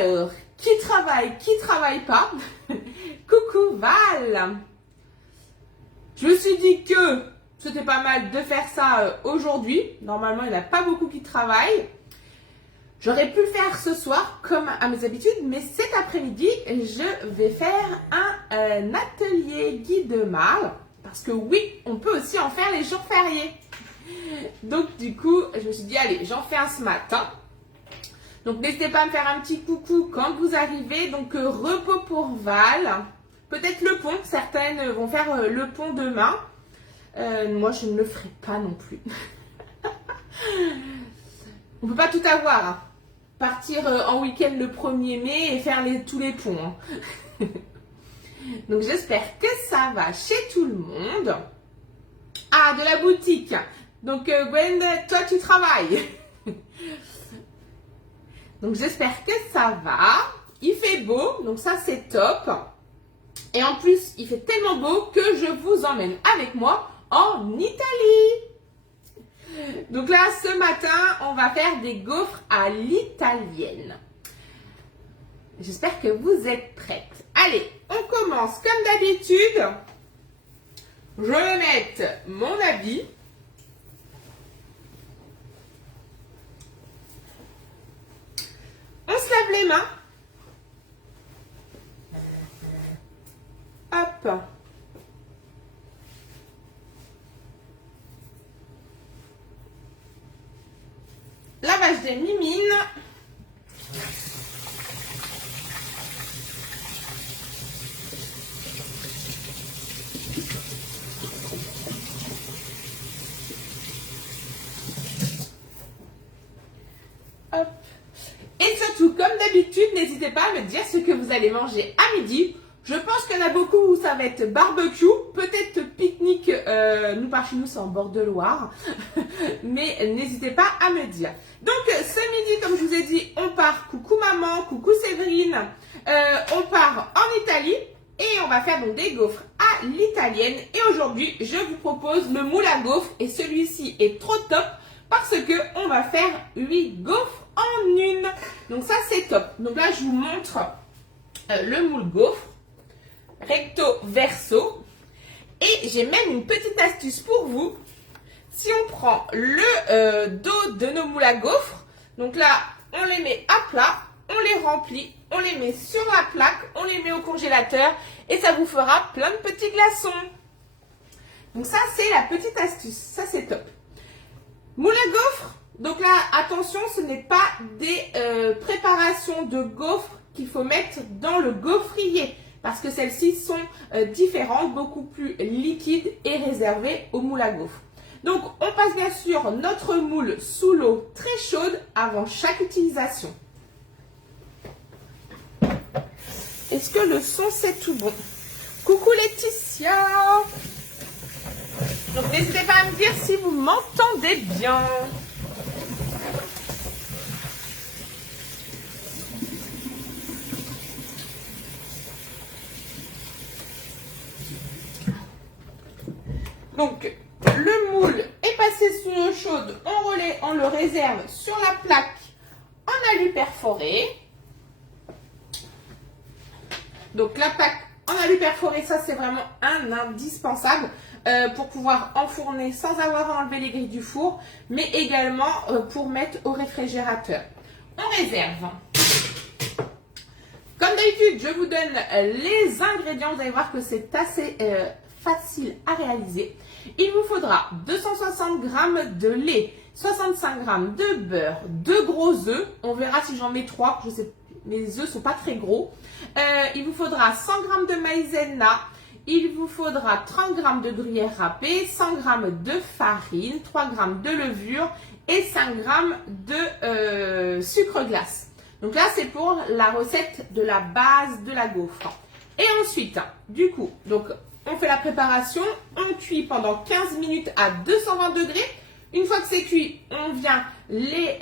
Alors, qui travaille pas? Coucou Val. Je me suis dit que c'était pas mal de faire ça aujourd'hui. Normalement, il n'y en a pas beaucoup qui travaillent. J'aurais pu le faire ce soir comme à mes habitudes, mais cet après-midi, je vais faire un atelier guide mâle. Parce que oui, on peut aussi en faire les jours fériés. Donc du coup, je me suis dit, allez, j'en fais un ce matin. Donc n'hésitez pas à me faire un petit coucou quand vous arrivez. Donc repos pour Val. Peut-être le pont, certaines vont faire le pont demain. Moi, je ne le ferai pas non plus. On ne peut pas tout avoir. Hein. Partir en week-end le 1er mai et faire tous les ponts. Hein. Donc j'espère que ça va chez tout le monde. Ah, de la boutique. Donc Gwen, toi tu travailles. Donc j'espère que ça va. Il fait beau, donc ça c'est top. Et en plus, il fait tellement beau que je vous emmène avec moi en Italie. Donc là, ce matin, on va faire des gaufres à l'italienne. J'espère que vous êtes prêtes. Allez, on commence comme d'habitude. Je vais mettre mon habit. On se lave les mains. Hop. Lavage des mimines. Hop. Et surtout, comme d'habitude, n'hésitez pas à me dire ce que vous allez manger à midi. Je pense qu'il y en a beaucoup où ça va être barbecue, peut-être pique-nique, nous par chez nous c'est en bord de Loire, mais n'hésitez pas à me dire. Donc ce midi, comme je vous ai dit, on part, coucou maman, coucou Séverine, on part en Italie et on va faire donc des gaufres à l'italienne. Et aujourd'hui, je vous propose le moule à gaufres et celui-ci est trop top parce que on va faire 8 gaufres en une. Donc ça c'est top. Donc là je vous montre le moule gaufre. Recto verso. Et j'ai même une petite astuce pour vous. Si on prend le dos de nos moules à gaufres, donc là, on les met à plat, on les remplit, on les met sur la plaque, on les met au congélateur et ça vous fera plein de petits glaçons. Donc ça, c'est la petite astuce. Ça, c'est top. Moule à gaufres. Donc là, attention, ce n'est pas des préparations de gaufres qu'il faut mettre dans le gaufrier. Parce que celles-ci sont différentes, beaucoup plus liquides et réservées au moule à gaufres. Donc, on passe bien sûr notre moule sous l'eau très chaude avant chaque utilisation. Est-ce que le son c'est tout bon? Coucou Laetitia! Donc, n'hésitez pas à me dire si vous m'entendez bien. Donc, le moule est passé sous l'eau chaude, on le réserve sur la plaque en alu perforé. Donc, la plaque en alu perforé, ça c'est vraiment un indispensable pour pouvoir enfourner sans avoir à enlever les grilles du four, mais également pour mettre au réfrigérateur. On réserve. Comme d'habitude, je vous donne les ingrédients, vous allez voir que c'est assez facile à réaliser. Il vous faudra 260 g de lait, 65 g de beurre, 2 gros œufs. On verra si j'en mets 3, je sais, mes œufs sont pas très gros. Il vous faudra 100 g de maïzena, il vous faudra 30 g de gruyère râpée, 100 g de farine, 3 g de levure et 5 g de sucre glace. Donc là, c'est pour la recette de la base de la gaufre. Et ensuite, du coup, donc on fait la préparation, on cuit pendant 15 minutes à 220 degrés. Une fois que c'est cuit, on vient les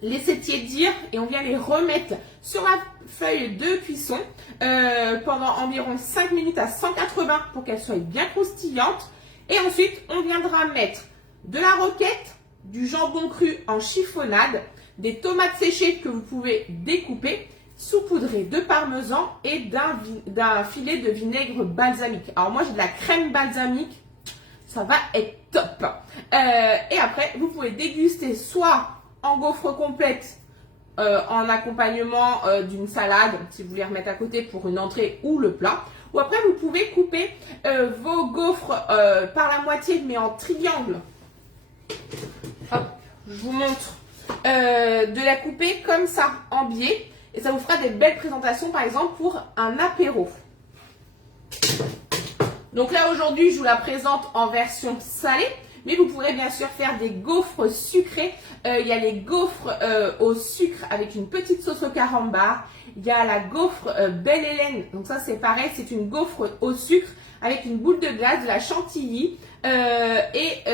laisser tiédir et on vient les remettre sur la feuille de cuisson pendant environ 5 minutes à 180 pour qu'elles soient bien croustillantes. Et ensuite, on viendra mettre de la roquette, du jambon cru en chiffonnade, des tomates séchées que vous pouvez découper, saupoudrées de parmesan et d'un filet de vinaigre balsamique. Alors moi j'ai de la crème balsamique, ça va être top. Et après vous pouvez déguster soit en gaufre complète, en accompagnement d'une salade, si vous voulez remettre à côté pour une entrée ou le plat. Ou après, vous pouvez couper vos gaufres par la moitié, mais en triangle. Hop, je vous montre. De la couper comme ça, en biais. Et ça vous fera des belles présentations, par exemple, pour un apéro. Donc là, aujourd'hui, je vous la présente en version salée. Mais vous pourrez bien sûr faire des gaufres sucrées. Il y a les gaufres au sucre avec une petite sauce au carambar. Il y a la gaufre Belle Hélène. Donc ça c'est pareil, c'est une gaufre au sucre avec une boule de glace, de la chantilly et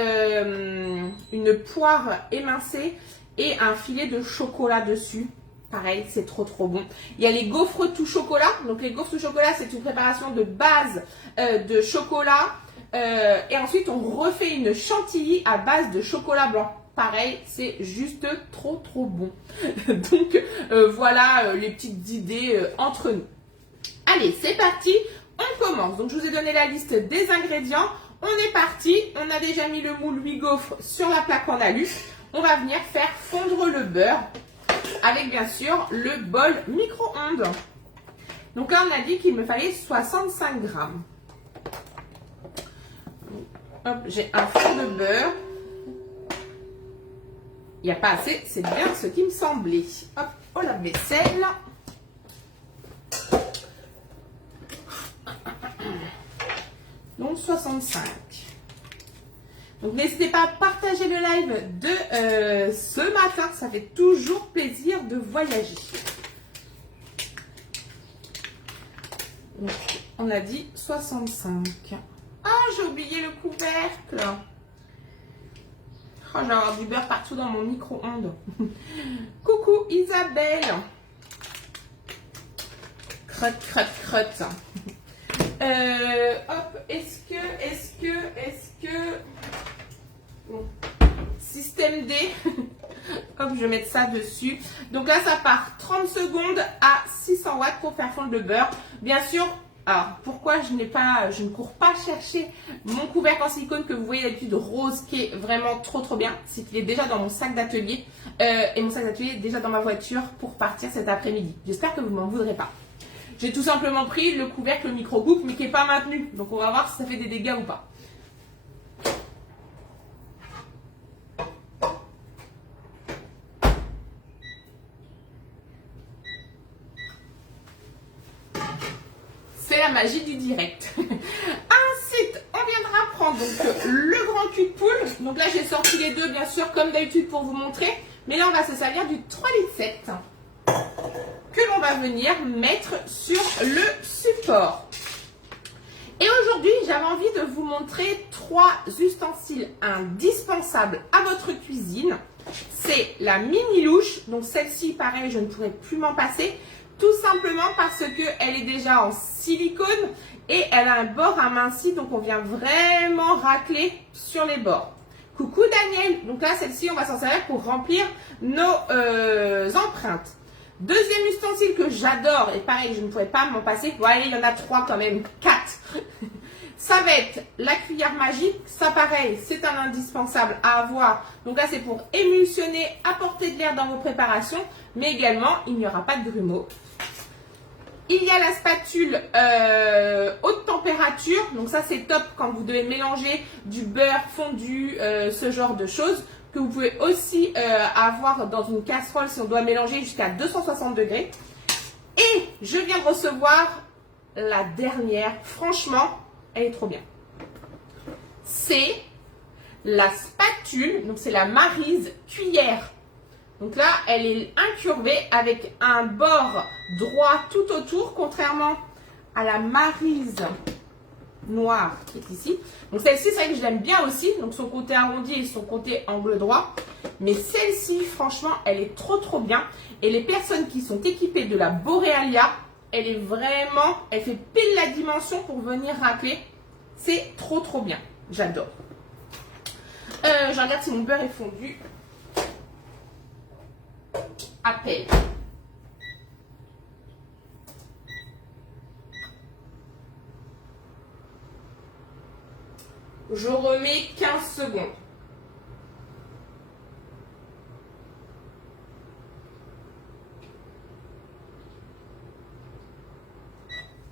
une poire émincée et un filet de chocolat dessus. Pareil, c'est trop bon. Il y a les gaufres tout chocolat. Donc les gaufres tout chocolat, c'est une préparation de base de chocolat. Et ensuite, on refait une chantilly à base de chocolat blanc. Pareil, c'est juste trop bon. Donc, voilà les petites idées entre nous. Allez, c'est parti, on commence. Donc, je vous ai donné la liste des ingrédients. On est parti. On a déjà mis le moule 8 gaufres sur la plaque en alu. On va venir faire fondre le beurre avec, bien sûr, le bol micro-ondes. Donc là, on a dit qu'il me fallait 65 grammes. Hop, j'ai un fond de beurre. Il n'y a pas assez, c'est bien ce qui me semblait. Hop, au lave-vaisselle. Donc 65. Donc n'hésitez pas à partager le live de ce matin. Ça fait toujours plaisir de voyager. Donc, on a dit 65. Ah, j'ai oublié le couvercle. Oh, j'ai avoir du beurre partout dans mon micro-ondes. Coucou Isabelle. Crotte. Hop, est-ce que... Bon. Système D. Hop, je vais mettre ça dessus. Donc là, ça part 30 secondes à 600 watts pour faire fondre le beurre. Bien sûr, alors pourquoi je ne cours pas chercher mon couvercle en silicone que vous voyez d'habitude rose qui est vraiment trop bien. C'est qu'il est déjà dans mon sac d'atelier. Et mon sac d'atelier est déjà dans ma voiture pour partir cet après-midi. J'espère que vous ne m'en voudrez pas. J'ai tout simplement pris le couvercle micro-coupe mais qui n'est pas maintenu. Donc on va voir si ça fait des dégâts ou pas. C'est la magie du direct. Ensuite, on viendra prendre donc, le grand cul de poule. Donc là, j'ai sorti les deux, bien sûr, comme d'habitude pour vous montrer. Mais là, on va se servir du 3,7 litres que l'on va venir mettre sur le support. Et aujourd'hui, j'avais envie de vous montrer 3 ustensiles indispensables à votre cuisine. C'est la mini louche. Donc celle-ci, pareil, je ne pourrais plus m'en passer. Tout simplement parce qu'elle est déjà en silicone et elle a un bord aminci. Donc on vient vraiment racler sur les bords. Coucou Daniel. Donc là, celle-ci, on va s'en servir pour remplir nos empreintes. Deuxième ustensile que j'adore, et pareil, je ne pouvais pas m'en passer. Bon, allez, il y en a 3 quand même, 4. Ça va être la cuillère magique. Ça, pareil, c'est un indispensable à avoir. Donc là, c'est pour émulsionner, apporter de l'air dans vos préparations. Mais également, il n'y aura pas de grumeaux. Il y a la spatule haute température. Donc ça, c'est top quand vous devez mélanger du beurre fondu, ce genre de choses. Que vous pouvez aussi avoir dans une casserole si on doit mélanger jusqu'à 260 degrés. Et je viens de recevoir la dernière. Franchement, elle est trop bien. C'est la spatule, donc c'est la Maryse cuillère. Donc là, elle est incurvée avec un bord droit tout autour, contrairement à la Maryse noire qui est ici. Donc celle-ci, c'est vrai que je l'aime bien aussi. Donc son côté arrondi et son côté angle droit. Mais celle-ci, franchement, elle est trop bien. Et les personnes qui sont équipées de la Borealia, elle est vraiment, elle fait pile la dimension pour venir racler. C'est trop bien. J'adore. Je regarde si mon beurre est fondu. appelle. Je remets 15 secondes.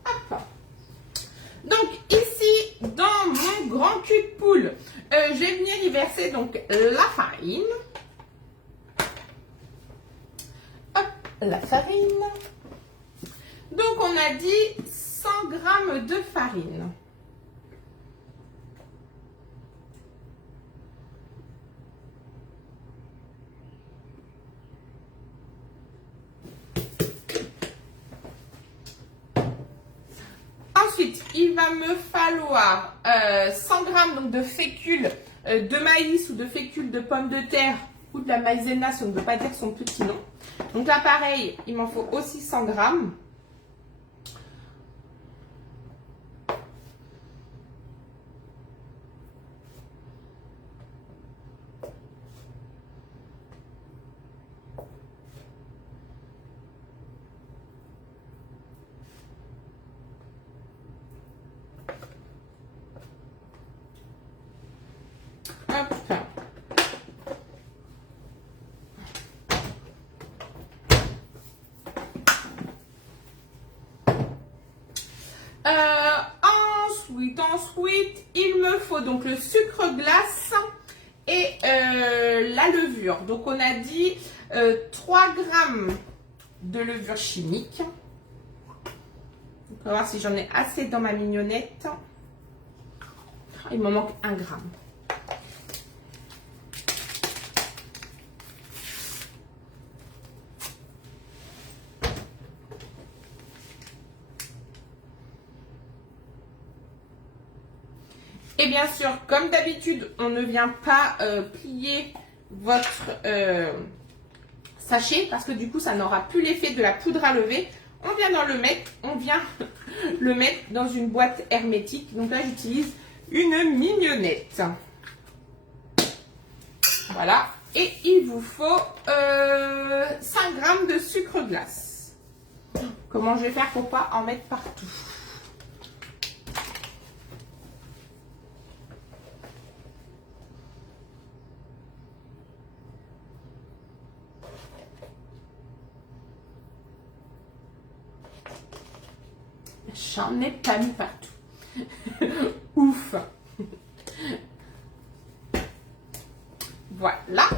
Hop. Donc ici, dans mon grand cul de poule, je vais venir y verser donc la farine. Hop, la farine. Donc on a dit 100 g de farine. Ensuite, il va me falloir 100 g donc, de fécule de maïs ou de fécule de pommes de terre ou de la maïzena si on ne veut pas dire son petit nom. Donc là, pareil, il m'en faut aussi 100 g. Ensuite, il me faut donc le sucre glace et la levure. Donc, on a dit 3 g de levure chimique. Donc, on va voir si j'en ai assez dans ma mignonnette. Il me manque 1 gramme. Et bien sûr, comme d'habitude, on ne vient pas plier votre sachet parce que du coup, ça n'aura plus l'effet de la poudre à lever. On vient le mettre dans une boîte hermétique. Donc là, j'utilise une mignonnette. Voilà. Et il vous faut 5 g de sucre glace. Comment je vais faire pour pas en mettre partout? J'en ai pas mis partout. Ouf. Voilà.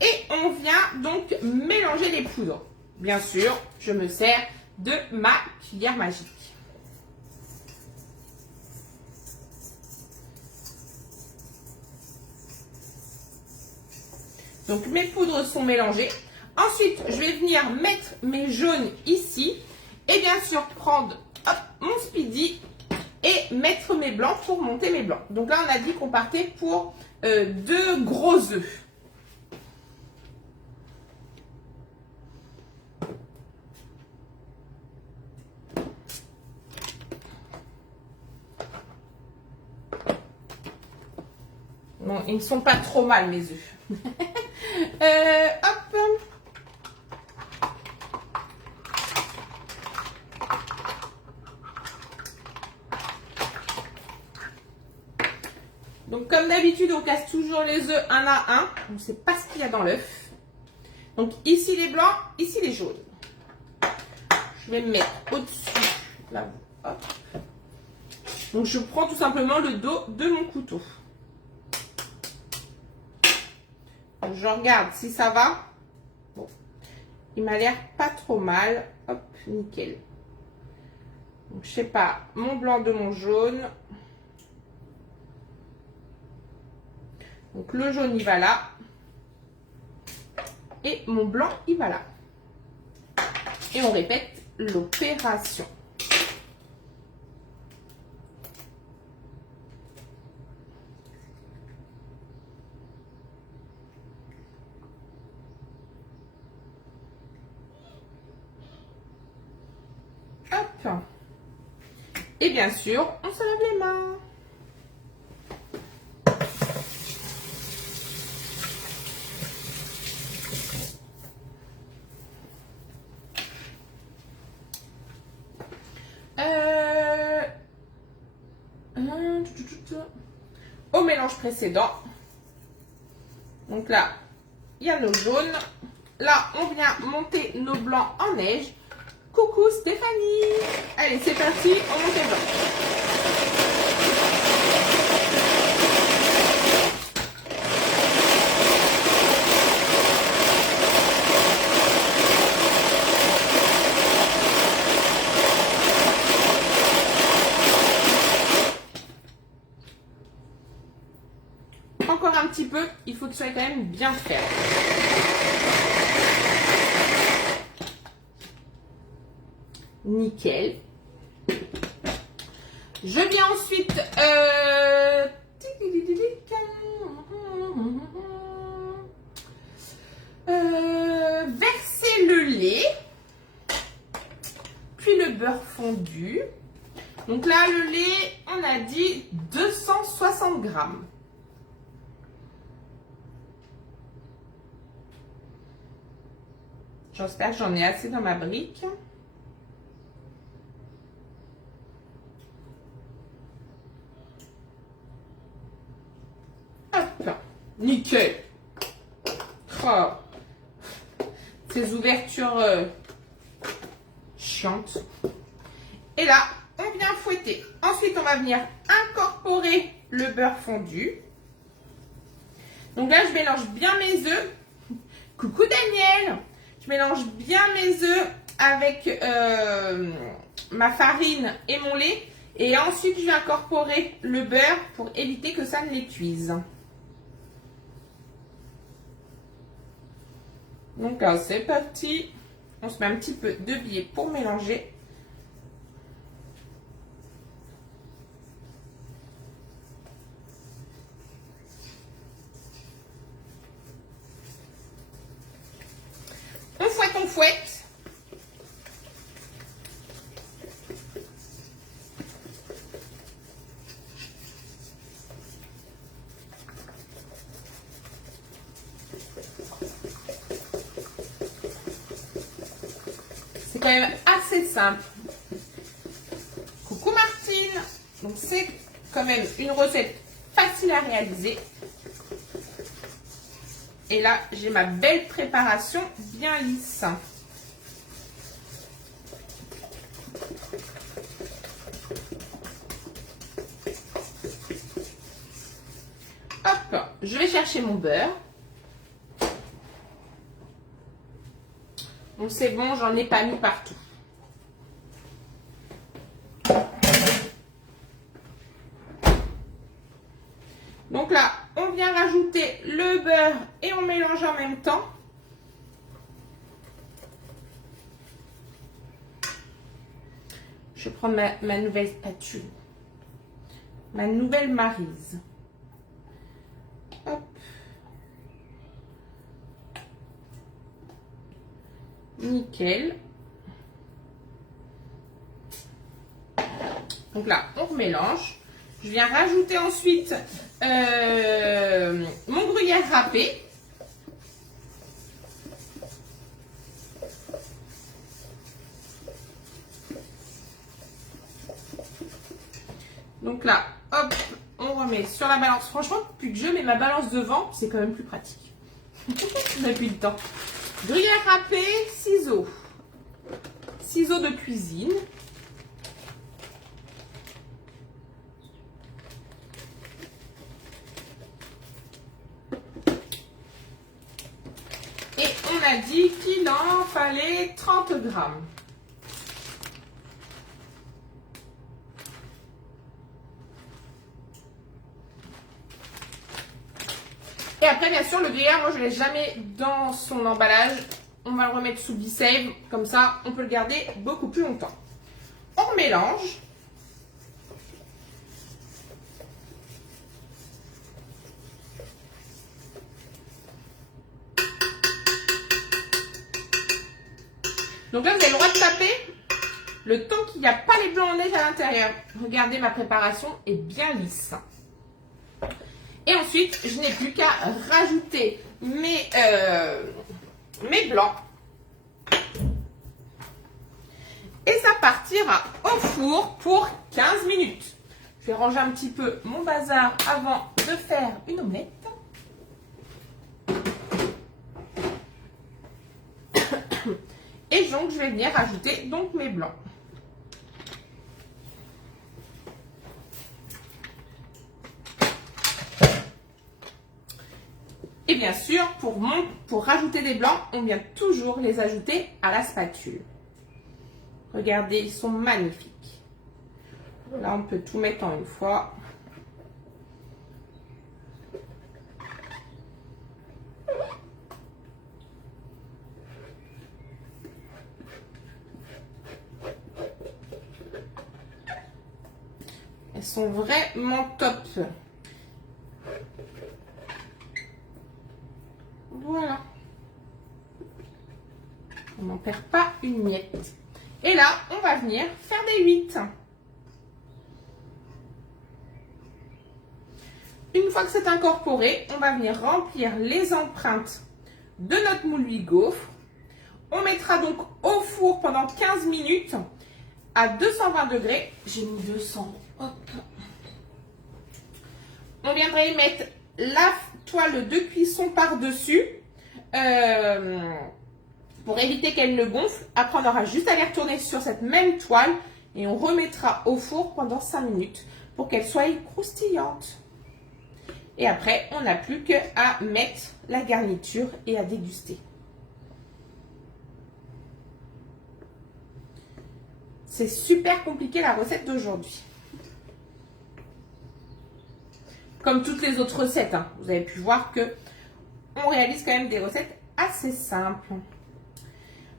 Et on vient donc mélanger les poudres. Bien sûr, je me sers de ma cuillère magique. Donc mes poudres sont mélangées. Ensuite, je vais venir mettre mes jaunes ici. Et bien sûr, prendre mon speedy et mettre mes blancs pour monter mes blancs. Donc là, on a dit qu'on partait pour 2 gros œufs. Non, ils ne sont pas trop mal, mes œufs. Hop. Donc, comme d'habitude, on casse toujours les œufs un à un. On ne sait pas ce qu'il y a dans l'œuf. Donc, ici les blancs, ici les jaunes. Je vais me mettre au-dessus. Là, hop. Donc, je prends tout simplement le dos de mon couteau. Donc, je regarde si ça va. Bon. Il m'a l'air pas trop mal. Hop, nickel. Donc, je sais pas, mon blanc de mon jaune. Donc le jaune il va là et mon blanc il va là. Et on répète l'opération. Hop. Et bien sûr, on se lave les mains. mélange précédent. Donc là, il y a nos jaunes. Là, on vient monter nos blancs en neige. Coucou Stéphanie! Allez, c'est parti, on monte les blancs. Encore un petit peu, il faut que ce soit quand même bien ferme. Nickel. Je viens ensuite verser le lait, puis le beurre fondu. Donc là, le lait, on a dit 260 grammes. J'espère que j'en ai assez dans ma brique. Hop, nickel. Oh. Ces ouvertures chiantes. Et là, on vient fouetter. Ensuite, on va venir incorporer le beurre fondu. Donc là, je mélange bien mes œufs. Coucou Daniel! Je mélange bien mes œufs avec ma farine et mon lait. Et ensuite, je vais incorporer le beurre pour éviter que ça ne les cuise. Donc là, c'est parti. On se met un petit peu de biais pour mélanger. On fouette. C'est quand même assez simple. Coucou Martine. Donc c'est quand même une recette facile à réaliser. Et là, j'ai ma belle préparation bien lisse. Hop, je vais chercher mon beurre. Donc c'est bon, j'en ai pas mis partout. Donc là, on vient rajouter le beurre et on mélange en même temps. Je vais prendre ma nouvelle spatule. Ma nouvelle Maryse. Hop. Nickel. Donc là, on remélange. Je viens rajouter ensuite mon gruyère râpé. Donc là, hop, on remet sur la balance. Franchement, depuis que je mets ma balance devant, c'est quand même plus pratique. Depuis le temps. Gruyère râpé, ciseaux. Ciseaux de cuisine. Et on a dit qu'il en fallait 30 grammes. Et après, bien sûr, le gruyère, moi, je ne l'ai jamais dans son emballage. On va le remettre sous Be-Save. Comme ça, on peut le garder beaucoup plus longtemps. On mélange. Donc là, vous avez le droit de taper le temps qu'il n'y a pas les blancs en neige à l'intérieur. Regardez, ma préparation est bien lisse. Et ensuite, je n'ai plus qu'à rajouter mes blancs. Et ça partira au four pour 15 minutes. Je vais ranger un petit peu mon bazar avant de faire une omelette. Et donc, je vais venir rajouter donc mes blancs. Et bien sûr, pour rajouter des blancs, on vient toujours les ajouter à la spatule. Regardez, ils sont magnifiques. Là, on peut tout mettre en une fois. Elles sont vraiment top. Voilà. On n'en perd pas une miette. Et là, on va venir faire des huîtres. Une fois que c'est incorporé, on va venir remplir les empreintes de notre moule gaufre. On mettra donc au four pendant 15 minutes à 220 degrés. J'ai mis 200. Hop. On viendra y mettre la toile de cuisson par-dessus pour éviter qu'elle ne gonfle. Après, on aura juste à les retourner sur cette même toile et on remettra au four pendant 5 minutes pour qu'elle soit croustillante. Et après, on n'a plus qu'à mettre la garniture et à déguster. C'est super compliqué la recette d'aujourd'hui. Comme toutes les autres recettes, hein. Vous avez pu voir que on réalise quand même des recettes assez simples.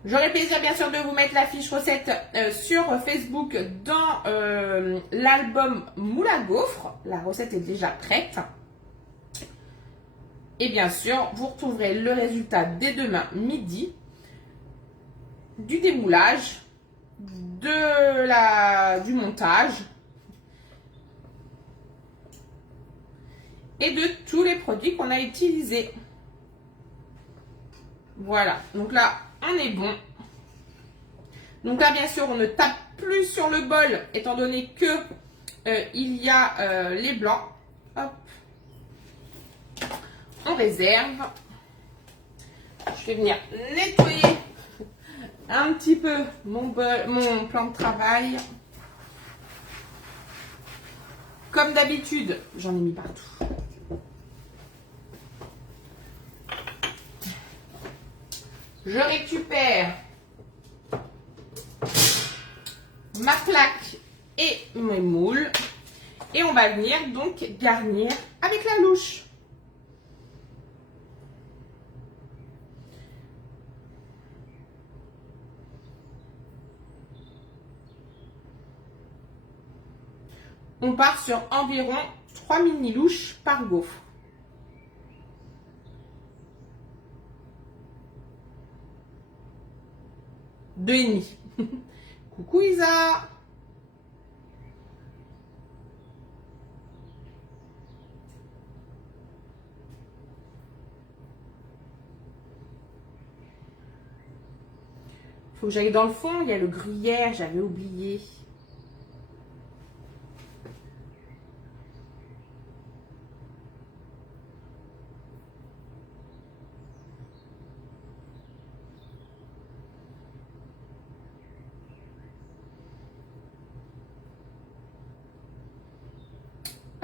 J'aurai plaisir bien sûr de vous mettre la fiche recette sur Facebook dans l'album Moule à gaufres. La recette est déjà prête. Et bien sûr, vous retrouverez le résultat dès demain midi du démoulage, du montage et de tous les produits qu'on a utilisés. Voilà, donc là, on est bon. Donc là, bien sûr, on ne tape plus sur le bol, étant donné que il y a les blancs. Hop. On réserve. Je vais venir nettoyer un petit peu mon plan de travail. Comme d'habitude, j'en ai mis partout. Je récupère ma plaque et mes moules. Et on va venir donc garnir avec la louche. On part sur environ 3 mini-louches par gaufre. Deux et demi. Coucou Isa. Faut que j'aille dans le fond, il y a le gruyère, j'avais oublié.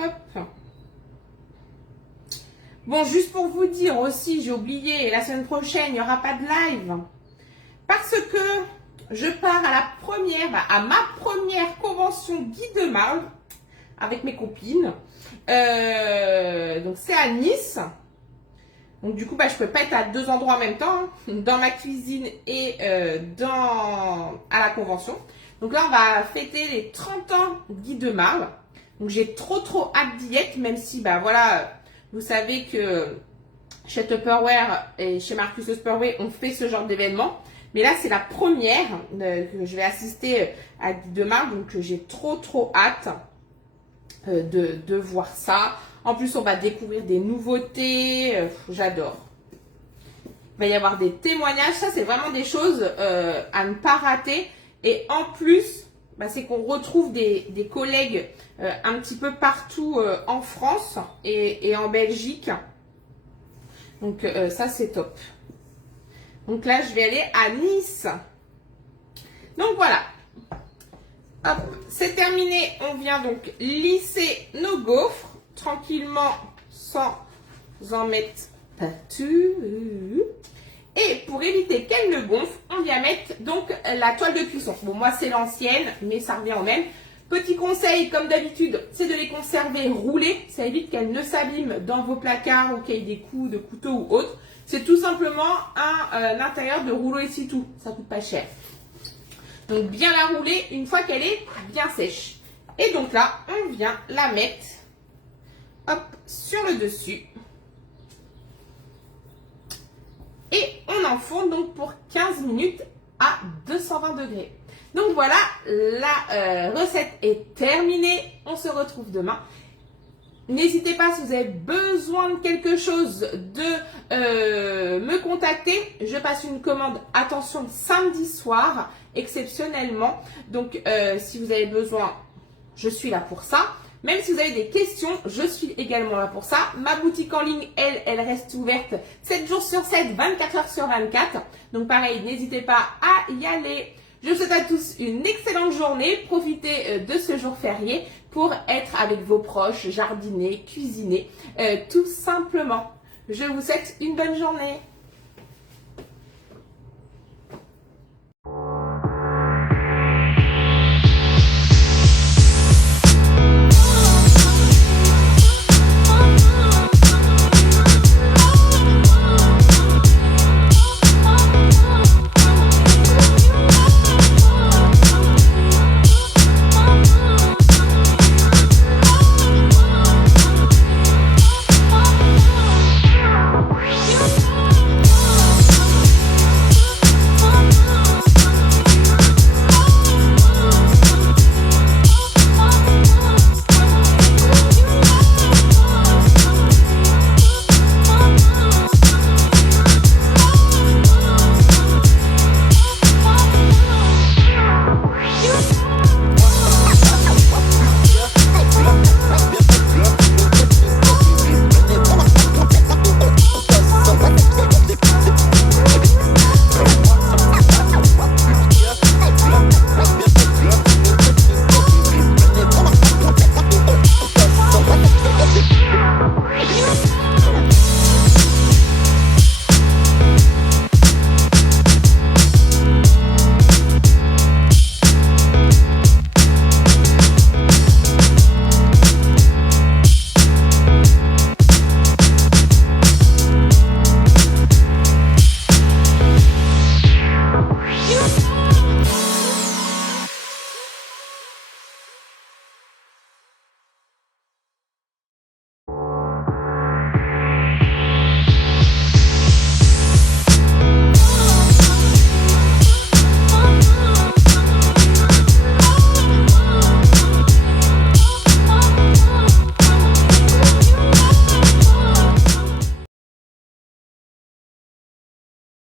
Hop. Bon, juste pour vous dire aussi, j'ai oublié, la semaine prochaine, il n'y aura pas de live. Parce que je pars à ma première convention Guy de marbre avec mes copines. Donc, c'est à Nice. Donc, du coup, je ne peux pas être à deux endroits en même temps, hein, dans ma cuisine et à la convention. Donc là, on va fêter les 30 ans Guy de marbre. Donc, j'ai trop hâte d'y être, même si, voilà, vous savez que chez Tupperware et chez Marcus Tupperware, on fait ce genre d'événement. Mais là, c'est la première que je vais assister à Guy de marbre. Donc, j'ai trop hâte de voir ça. En plus, on va découvrir des nouveautés. J'adore. Il va y avoir des témoignages. Ça, c'est vraiment des choses à ne pas rater. Et en plus, bah, c'est qu'on retrouve des collègues un petit peu partout en France et en Belgique. Donc ça c'est top. Donc là je vais aller à Nice. Donc voilà. Hop, c'est terminé. On vient donc lisser nos gaufres tranquillement sans en mettre partout. Et pour éviter qu'elle ne gonfle, on vient mettre donc la toile de cuisson. Bon, moi c'est l'ancienne, mais ça revient au même. Petit conseil, comme d'habitude, c'est de les conserver roulées. Ça évite qu'elles ne s'abîment dans vos placards ou qu'il y ait des coups de couteau ou autre. C'est tout simplement un intérieur de rouleau et c'est tout. Ça coûte pas cher. Donc bien la rouler une fois qu'elle est bien sèche. Et donc là, on vient la mettre hop, sur le dessus. Et on enfourne donc pour 15 minutes à 220 degrés. Donc voilà, la recette est terminée. On se retrouve demain. N'hésitez pas, si vous avez besoin de quelque chose, de me contacter. Je passe une commande, attention, samedi soir, exceptionnellement. Donc, si vous avez besoin, je suis là pour ça. Même si vous avez des questions, je suis également là pour ça. Ma boutique en ligne, elle reste ouverte 7 jours sur 7, 24 heures sur 24. Donc pareil, n'hésitez pas à y aller. Je vous souhaite à tous une excellente journée. Profitez de ce jour férié pour être avec vos proches, jardiner, cuisiner, tout simplement. Je vous souhaite une bonne journée.